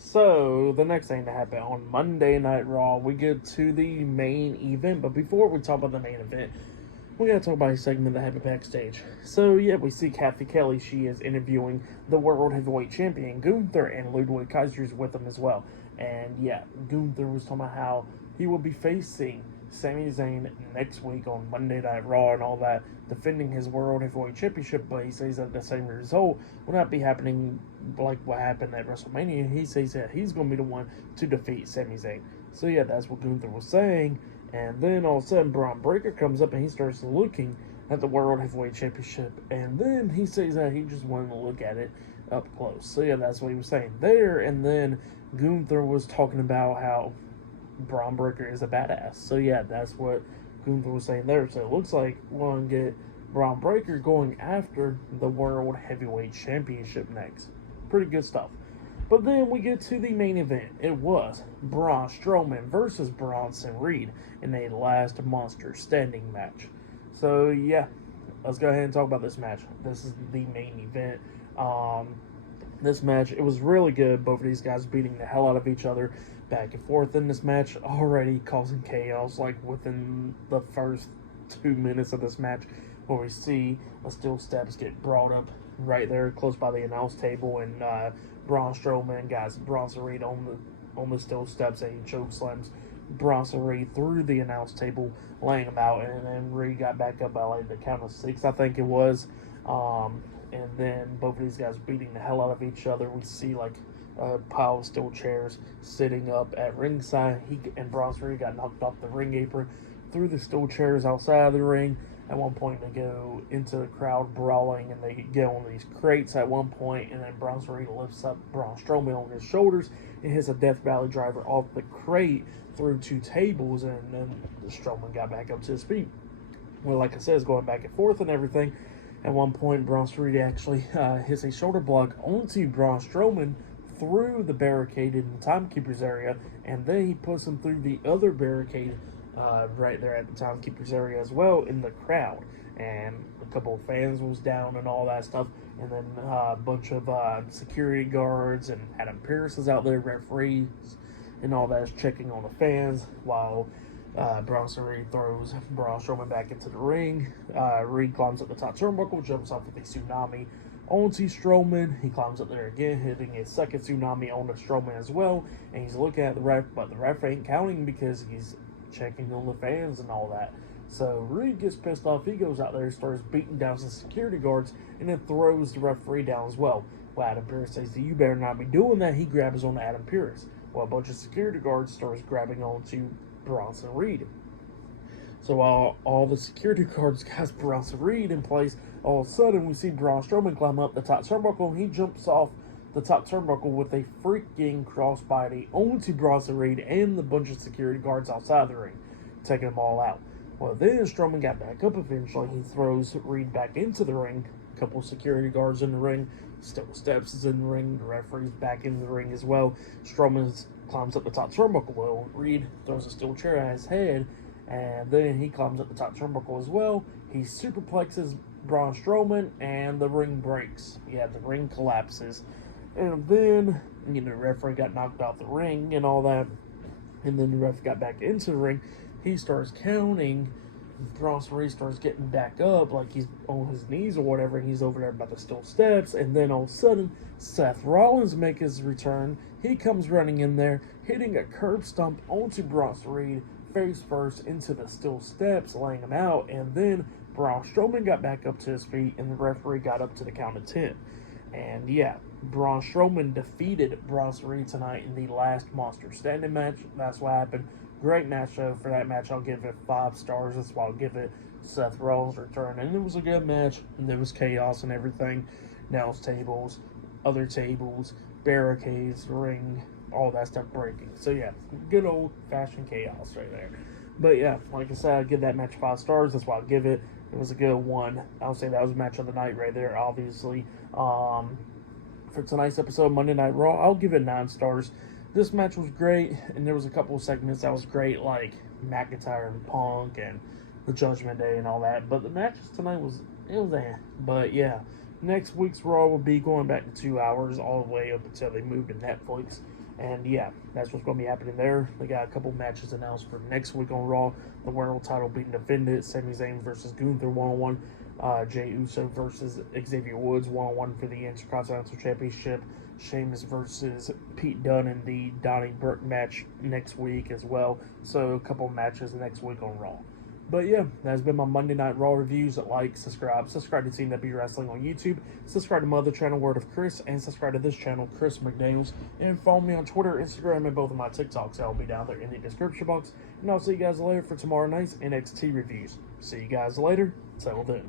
So, the next thing that happened on Monday Night Raw, we get to the main event. But before we talk about the main event, we gotta talk about a segment that happened backstage. So, yeah, we see Kathy Kelly. She is interviewing the World Heavyweight Champion, Gunther, and Ludwig Kaiser's with him as well. And, yeah, Gunther was talking about how he will be facing Sami Zayn next week on Monday Night Raw and all that, defending his World Heavyweight Championship, but he says that the same result will not be happening like what happened at WrestleMania. He says that he's going to be the one to defeat Sami Zayn. So, yeah, that's what Gunther was saying. And then all of a sudden, Braun Breaker comes up and he starts looking at the World Heavyweight Championship. And then he says that he just wanted to look at it up close. So, yeah, that's what he was saying there. And then Gunther was talking about how Braun Breaker is a badass. So, yeah, that's what Gunther was saying there. So, it looks like we're going to get Braun Breaker going after the World Heavyweight Championship next. Pretty good stuff. But then we get to the main event. It was Braun Strowman versus Bronson Reed in a last monster standing match. So, yeah, let's go ahead and talk about this match. This is the main event. This match, it was really good. Both of these guys beating the hell out of each other back and forth in this match, already causing chaos, like within the first 2 minutes of this match, where we see a steel steps get brought up right there close by the announce table, and Braun Strowman got Bronson Reed on the steel steps, and he choke slams Bronson Reed through the announce table, laying him out, and then Reed got back up by like the count of 6, I think it was. And then both of these guys beating the hell out of each other. We see like a pile of steel chairs sitting up at ringside. He and Bronson Reed got knocked off the ring apron, through the steel chairs outside of the ring. At one point, they go into the crowd brawling, and they get on these crates at one point, and then Bronson Reed lifts up Braun Strowman on his shoulders and hits a Death Valley driver off the crate through 2 tables, and then Strowman got back up to his feet. Well, like I said, it's going back and forth and everything. At one point, Bronson Reed actually hits a shoulder block onto Braun Strowman through the barricade in the Timekeeper's area, and then he puts him through the other barricade right there at the Timekeeper's area as well in the crowd. And a couple of fans was down and all that stuff, and then a bunch of security guards and Adam Pearce is out there, referees and all that is checking on the fans, while Bronson Reed throws Braun Strowman back into the ring. Reed climbs up the top turnbuckle, jumps off with a tsunami onto Strowman. He climbs up there again, hitting a second tsunami onto Strowman as well. And he's looking at the ref, but the ref ain't counting because he's checking on the fans and all that. So Reed gets pissed off. He goes out there, starts beating down some security guards, and then throws the referee down as well. Well, Adam Pearce says, "You better not be doing that." He grabs on Adam Pearce. Well, a bunch of security guards starts grabbing onto Bronson Reed. So while all the security guards got Bronson Reed in place, all of a sudden we see Braun Strowman climb up the top turnbuckle, and he jumps off the top turnbuckle with a freaking crossbody onto Bronson Reed and the bunch of security guards outside the ring, taking them all out. Well, then Strowman got back up eventually. He throws Reed back into the ring. A couple of security guards in the ring. Steel Steps is in the ring. The referee's back in the ring as well. Strowman climbs up the top turnbuckle. Well, Reed throws a steel chair at his head, and then he climbs up the top turnbuckle as well. He superplexes Braun Strowman, and the ring breaks. Yeah, the ring collapses. And then, the referee got knocked out the ring and all that. And then the ref got back into the ring. He starts counting. Bronson Reed starts getting back up like he's on his knees or whatever. He's over there by the steel steps. And then all of a sudden, Seth Rollins makes his return. He comes running in there, hitting a curb stomp onto Bronson Reed, face first into the steel steps, laying him out. And then Braun Strowman got back up to his feet, and the referee got up to the count of 10. And yeah, Braun Strowman defeated Bronson Reed tonight in the last Monster Standing match. That's what happened. Great match, though. For that match, I'll give it 5 stars. That's why I'll give it Seth Rollins' return. And it was a good match. And there was chaos and everything. Nails tables, other tables, barricades, ring, all that stuff breaking. So yeah, good old-fashioned chaos right there. But yeah, like I said, I'll give that match 5 stars. That's why I'll give it. It was a good one. I'll say that was a match of the night right there, obviously. For tonight's episode, Monday Night Raw, I'll give it 9 stars. This match was great, and there was a couple of segments that was great, like McIntyre and Punk and the Judgment Day and all that. But the matches tonight was But yeah, Next week's Raw will be going back to 2 hours all the way up until they move to Netflix. And yeah, that's what's going to be happening there. They got a couple matches announced for next week on Raw. The World title being defended. Sami Zayn versus Gunther 1-on-1. Jey Uso versus Xavier Woods 1-on-1 for the Intercontinental Championship. Sheamus versus Pete Dunne in the Donnie Burke match next week as well. So a couple matches next week on Raw. But yeah, that's been my Monday Night Raw reviews. Like, subscribe to Team W Wrestling on YouTube, subscribe to my other channel, Word of Chris, and subscribe to this channel, Chris McDaniels. And follow me on Twitter, Instagram, and both of my TikToks. I'll be down there in the description box. And I'll see you guys later for tomorrow night's NXT reviews. See you guys later. Till then.